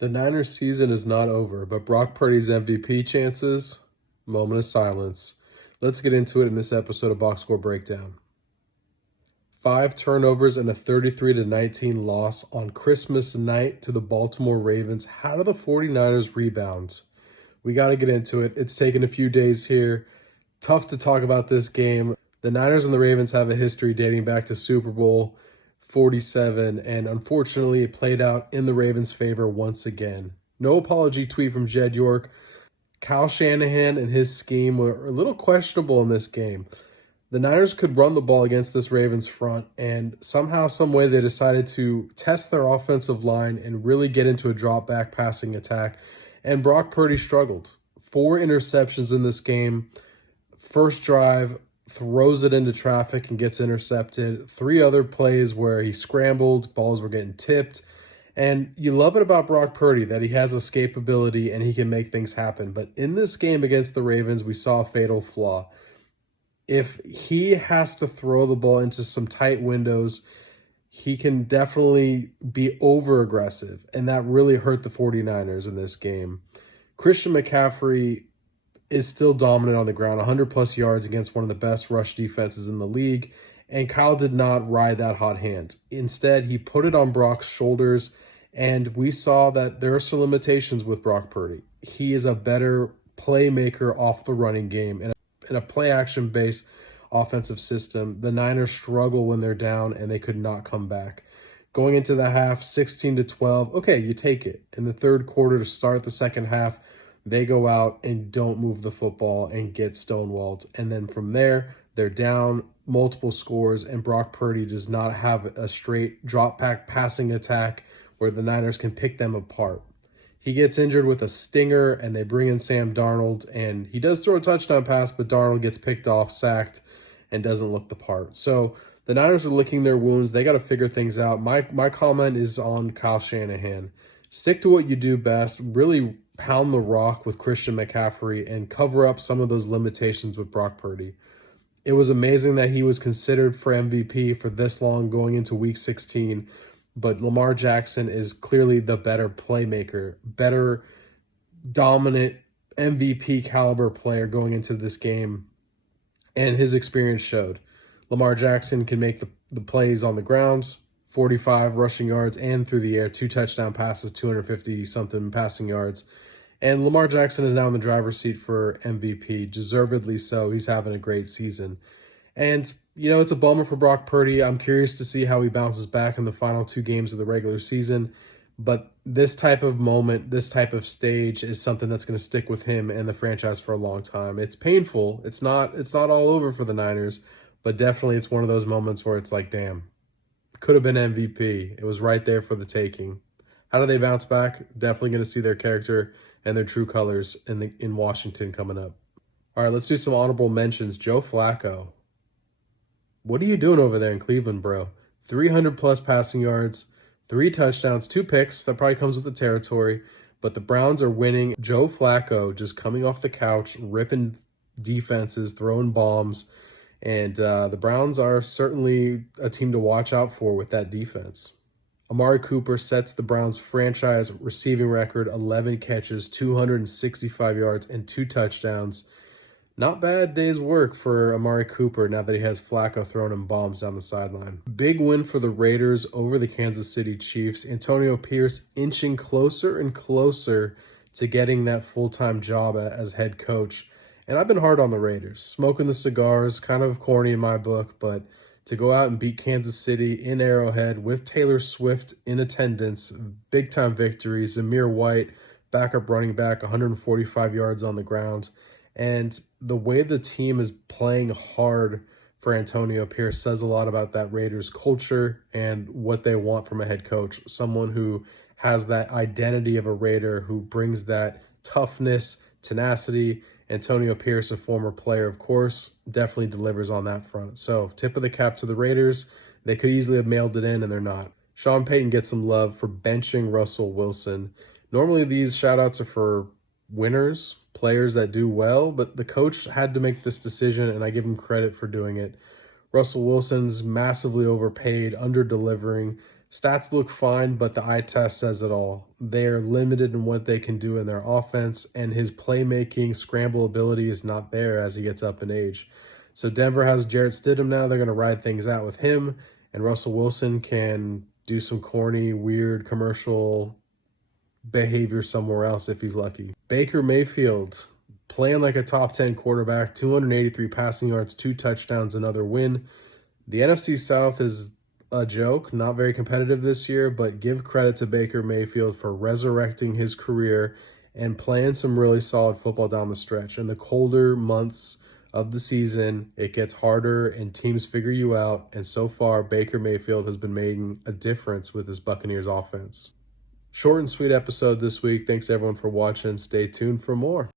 The Niners season is not over, but Brock Purdy's MVP chances? Moment of silence. Let's get into it in this episode of Box Score Breakdown. 5 turnovers and a 33-19 loss on Christmas night to the Baltimore Ravens. How do the 49ers rebound? We got to get into it. It's taken a few days here. Tough to talk about this game. The Niners and the Ravens have a history dating back to Super Bowl 47, and unfortunately it played out in the Ravens' favor once again. No apology tweet from Jed York. Kyle Shanahan and his scheme were a little questionable in this game. The Niners could run the ball against this Ravens front, and somehow, some way, they decided to test their offensive line and really get into a drop-back passing attack, and Brock Purdy struggled. 4 interceptions in this game. First drive, throws it into traffic and gets intercepted. 3 other plays where he scrambled, balls were getting tipped. And you love it about Brock Purdy that he has escapability and he can make things happen. But in this game against the Ravens, we saw a fatal flaw. If he has to throw the ball into some tight windows, he can definitely be over-aggressive. And that really hurt the 49ers in this game. Christian McCaffrey is still dominant on the ground, 100-plus yards against one of the best rush defenses in the league, and Kyle did not ride that hot hand. Instead, he put it on Brock's shoulders, and we saw that there are some limitations with Brock Purdy. He is a better playmaker off the running game. In a play-action-based offensive system, the Niners struggle when they're down, and they could not come back. Going into the half, 16-12, okay, you take it. In the third quarter to start the second half, they go out and don't move the football and get stonewalled. And then from there, they're down multiple scores, and Brock Purdy does not have a straight drop-back passing attack where the Niners can pick them apart. He gets injured with a stinger, and they bring in Sam Darnold, and he does throw a touchdown pass, but Darnold gets picked off, sacked, and doesn't look the part. So the Niners are licking their wounds. They got to figure things out. My comment is on Kyle Shanahan. Stick to what you do best. Really pound the rock with Christian McCaffrey and cover up some of those limitations with Brock Purdy. It was amazing that he was considered for MVP for this long going into Week 16, but Lamar Jackson is clearly the better playmaker, better dominant MVP caliber player going into this game, and his experience showed. Lamar Jackson can make the plays on the grounds, 45 rushing yards, and through the air, 2 touchdown passes, 250-something passing yards. And Lamar Jackson is now in the driver's seat for MVP, deservedly so. He's having a great season. And, it's a bummer for Brock Purdy. I'm curious to see how he bounces back in the final 2 games of the regular season. But this type of moment, this type of stage is something that's going to stick with him and the franchise for a long time. It's painful. It's not all over for the Niners, but definitely it's one of those moments where it's like, damn, could have been MVP. It was right there for the taking. How do they bounce back? Definitely going to see their character and their true colors in Washington coming up. All right, let's do some honorable mentions. Joe Flacco. What are you doing over there in Cleveland, bro? 300-plus passing yards, 3 touchdowns, 2 picks. That probably comes with the territory. But the Browns are winning. Joe Flacco just coming off the couch, ripping defenses, throwing bombs. And the Browns are certainly a team to watch out for with that defense. Amari Cooper sets the Browns' franchise receiving record, 11 catches, 265 yards, and 2 touchdowns. Not bad day's work for Amari Cooper now that he has Flacco throwing him bombs down the sideline. Big win for the Raiders over the Kansas City Chiefs. Antonio Pierce inching closer and closer to getting that full-time job as head coach. And I've been hard on the Raiders. Smoking the cigars, kind of corny in my book, but to go out and beat Kansas City in Arrowhead with Taylor Swift in attendance, big-time victory. Zamir White, backup running back, 145 yards on the ground. And the way the team is playing hard for Antonio Pierce says a lot about that Raiders culture and what they want from a head coach. Someone who has that identity of a Raider, who brings that toughness, tenacity. Antonio Pierce, a former player, of course, definitely delivers on that front. So, tip of the cap to the Raiders. They could easily have mailed it in, and they're not. Sean Payton gets some love for benching Russell Wilson. Normally, these shout-outs are for winners, players that do well, but the coach had to make this decision, and I give him credit for doing it. Russell Wilson's massively overpaid, under-delivering, Stats look fine, but the eye test says it all. They are limited in what they can do in their offense, and his playmaking, scramble ability is not there as he gets up in age. So Denver has Jarrett Stidham now. They're going to ride things out with him, and Russell Wilson can do some corny, weird commercial behavior somewhere else if he's lucky. Baker Mayfield, playing like a top 10 quarterback, 283 passing yards, 2 touchdowns, another win. The NFC South is a joke, not very competitive this year, but give credit to Baker Mayfield for resurrecting his career and playing some really solid football down the stretch. In the colder months of the season, it gets harder and teams figure you out, and so far Baker Mayfield has been making a difference with his Buccaneers offense. Short and sweet episode this week. Thanks everyone for watching. Stay tuned for more.